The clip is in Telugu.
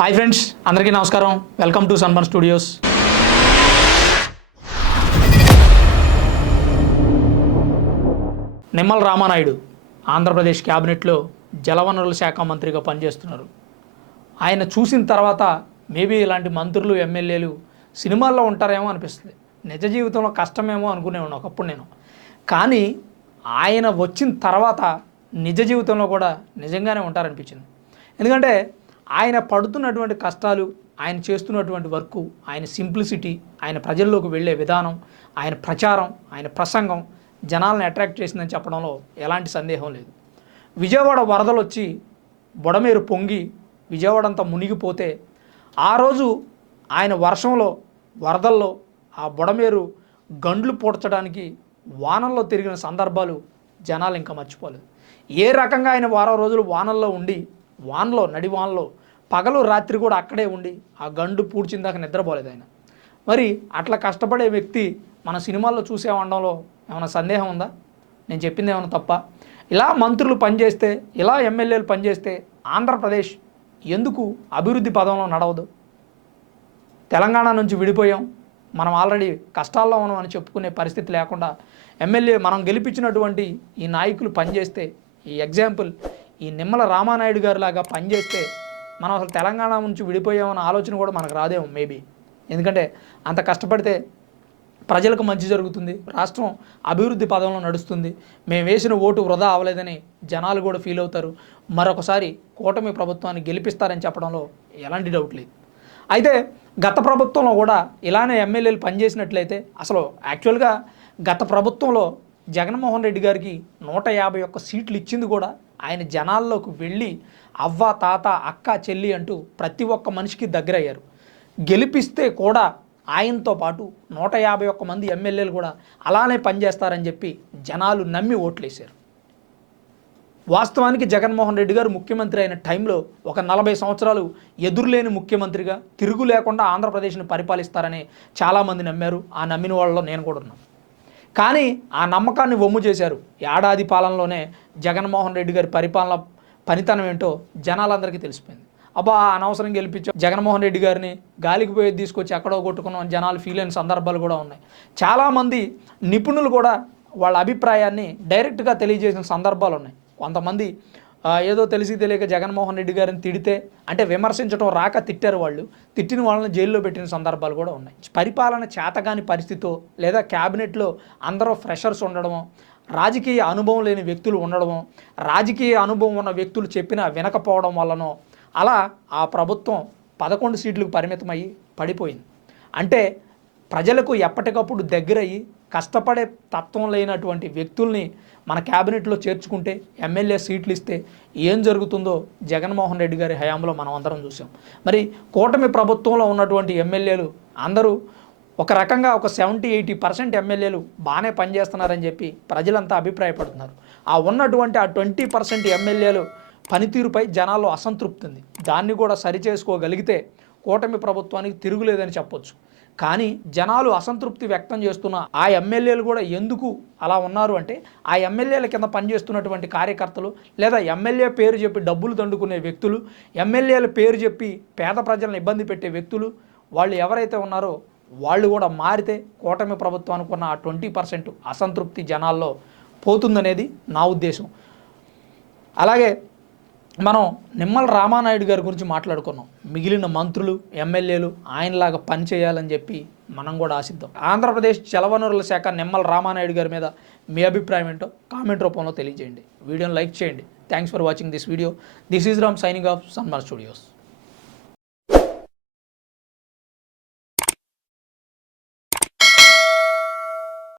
హాయ్ ఫ్రెండ్స్ అందరికీ నమస్కారం. Welcome to Sunburn Studios. Nimmala Ramanaidu Andhra Pradesh క్యాబినెట్లో జలవనరుల శాఖ మంత్రిగా పనిచేస్తున్నారు. ఆయన చూసిన తర్వాత మేబీ ఇలాంటి మంత్రులు ఎమ్మెల్యేలు సినిమాల్లో ఉంటారేమో అనిపిస్తుంది. నిజ జీవితంలో కష్టమేమో అనుకునేవాడు ఒకప్పుడు నేను. కానీ ఆయన వచ్చిన తర్వాత నిజ జీవితంలో కూడా నిజంగానే ఉంటారనిపించింది. ఎందుకంటే ఆయన పడుతున్నటువంటి కష్టాలు ఆయన చేస్తున్నటువంటి వర్క్ ఆయన సింప్లిసిటీ ఆయన ప్రజల్లోకి వెళ్ళే విధానం ఆయన ప్రచారం ఆయన ప్రసంగం జనాలను అట్రాక్ట్ చేసిందని చెప్పడంలో ఎలాంటి సందేహం లేదు. విజయవాడ వరదలు వచ్చి బుడమేరు పొంగి విజయవాడ అంతా మునిగిపోతే ఆ రోజు ఆయన వర్షంలో వరదల్లో ఆ బుడమేరు గండ్లు పూడ్చడానికి వానల్లో తిరిగిన సందర్భాలు జనాలు ఇంకా మర్చిపోలేదు. ఏ రకంగా ఆయన వారం రోజులు వానల్లో ఉండి వాన్లో నడి వానలో. పగలు రాత్రి కూడా అక్కడే ఉండి ఆ గండు పూడ్చిన దాకా నిద్రపోలేదు ఆయన. మరి అట్లా కష్టపడే వ్యక్తి మన సినిమాల్లో చూసే ఉండడంలో ఏమైనా సందేహం ఉందా? నేను చెప్పింది ఏమైనా తప్ప? ఇలా మంత్రులు పనిచేస్తే ఇలా ఎమ్మెల్యేలు పనిచేస్తే ఆంధ్రప్రదేశ్ ఎందుకు అభివృద్ధి పదంలో నడవదు? తెలంగాణ నుంచి విడిపోయాం. మనం ఆల్రెడీ కష్టాల్లో ఉన్నాం అని చెప్పుకునే పరిస్థితి లేకుండా ఎమ్మెల్యే మనం గెలిపించినటువంటి ఈ నాయకులు పనిచేస్తే ఈ ఎగ్జాంపుల్ ఈ నిమ్మల రామానాయుడు గారు లాగా పనిచేస్తే మనం అసలు తెలంగాణ నుంచి విడిపోయామన్న ఆలోచన కూడా మనకు రాదేమో మేబీ ఎందుకంటే అంత కష్టపడితే ప్రజలకు మంచి జరుగుతుంది రాష్ట్రం అభివృద్ధి పదంలో నడుస్తుంది మేము వేసిన ఓటు వృధా అవ్వలేదని జనాలు కూడా ఫీల్ అవుతారు. మరొకసారి కూటమి ప్రభుత్వాన్ని గెలిపిస్తారని చెప్పడంలో ఎలాంటి డౌట్ లేదు. అయితే గత ప్రభుత్వంలో కూడా ఇలానే ఎమ్మెల్యేలు పనిచేసినట్లయితే అసలు యాక్చువల్గా గత ప్రభుత్వంలో జగన్మోహన్ రెడ్డి గారికి నూట యాభై ఒక్క సీట్లు ఇచ్చింది కూడా ఆయన జనాల్లోకి వెళ్ళి అవ్వ తాత అక్క చెల్లి అంటూ ప్రతి ఒక్క మనిషికి దగ్గరయ్యారు. గెలిపిస్తే కూడా ఆయనతో పాటు నూట యాభై ఒక్క మంది ఎమ్మెల్యేలు కూడా అలానే పనిచేస్తారని చెప్పి జనాలు నమ్మి ఓట్లేశారు. వాస్తవానికి జగన్మోహన్ రెడ్డి గారు ముఖ్యమంత్రి అయిన టైంలో ఒక నలభై సంవత్సరాలు ఎదురులేని ముఖ్యమంత్రిగా తిరుగు లేకుండా ఆంధ్రప్రదేశ్ని పరిపాలిస్తారని చాలామంది నమ్మారు. ఆ నమ్మిన వాళ్ళలో నేను కూడా ఉన్నాను. కానీ ఆ నమ్మకాన్ని వమ్ము చేశారు. ఏడాది పాలనలోనే జగన్మోహన్ రెడ్డి గారి పరిపాలన పనితనం ఏంటో జనాలందరికీ తెలిసిపోయింది. అబ్బా అనవసరం గెలిపించాం జగన్మోహన్ రెడ్డి గారిని గాలికి పోయి తీసుకొచ్చి ఎక్కడో కొట్టుకున్నాం జనాలు ఫీల్ అయిన సందర్భాలు కూడా ఉన్నాయి. చాలామంది నిపుణులు కూడా వాళ్ళ అభిప్రాయాన్ని డైరెక్ట్గా తెలియజేసిన సందర్భాలు ఉన్నాయి. కొంతమంది ఏదో తెలిసి తెలియక జగన్మోహన్ రెడ్డి గారిని తిడితే అంటే విమర్శించడం రాక తిట్టారు వాళ్ళు. తిట్టిన వాళ్ళని జైల్లో పెట్టిన సందర్భాలు కూడా ఉన్నాయి. పరిపాలన చేతగాని పరిస్థితితో లేదా క్యాబినెట్లో అందరూ ఫ్రెషర్స్ ఉండడమో రాజకీయ అనుభవం లేని వ్యక్తులు ఉండడమో రాజకీయ అనుభవం ఉన్న వ్యక్తులు చెప్పినా వినకపోవడం వల్లనో అలా ఆ ప్రభుత్వం పదకొండు సీట్లకు పరిమితమయ్యి పడిపోయింది. అంటే ప్రజలకు ఎప్పటికప్పుడు దగ్గరయ్యి కష్టపడే తత్వం లేనటువంటి వ్యక్తుల్ని మన క్యాబినెట్లో చేర్చుకుంటే ఎమ్మెల్యే సీట్లు ఇస్తే ఏం జరుగుతుందో జగన్మోహన్ రెడ్డి గారి హయాంలో మనం అందరం చూసాం మరి కూటమి ప్రభుత్వంలో ఉన్నటువంటి ఎమ్మెల్యేలు అందరూ ఒక రకంగా ఒక సెవెంటీ ఎయిటీ పర్సెంట్ ఎమ్మెల్యేలు బాగానే పనిచేస్తున్నారని చెప్పి ప్రజలంతా అభిప్రాయపడుతున్నారు. ఆ ఉన్నటువంటి ఆ ట్వంటీ పర్సెంట్ ఎమ్మెల్యేలు పనితీరుపై జనాల్లో అసంతృప్తి ఉంది. దాన్ని కూడా సరిచేసుకోగలిగితే కూటమి ప్రభుత్వానికి తిరుగులేదని చెప్పొచ్చు. కానీ జనాలు అసంతృప్తి వ్యక్తం చేస్తున్న ఆ ఎమ్మెల్యేలు కూడా ఎందుకు అలా ఉన్నారు అంటే ఆ ఎమ్మెల్యేల కింద పనిచేస్తున్నటువంటి కార్యకర్తలు లేదా ఎమ్మెల్యే పేరు చెప్పి డబ్బులు దండుకునే వ్యక్తులు ఎమ్మెల్యేల పేరు చెప్పి పేద ప్రజలను ఇబ్బంది పెట్టే వ్యక్తులు వాళ్ళు ఎవరైతే ఉన్నారో వాళ్ళు కూడా మారితే కూటమి ప్రభుత్వానికి ఉన్న ఆ ట్వంటీ పర్సెంట్ అసంతృప్తి జనాల్లో పోతుందనేది నా ఉద్దేశం. అలాగే మనం నిమ్మల రామానాయుడు గారి గురించి మాట్లాడుకున్నాం. మిగిలిన మంత్రులు ఎమ్మెల్యేలు ఆయనలాగా పని చేయాలని చెప్పి మనం కూడా ఆశిద్దాం. ఆంధ్రప్రదేశ్ జలవనరుల శాఖ నిమ్మల రామానాయుడు గారి మీద మీ అభిప్రాయం ఏంటో కామెంట్ రూపంలో తెలియజేయండి. వీడియోని లైక్ చేయండి. Thanks for watching this video this is Ram signing off Sanmar Studios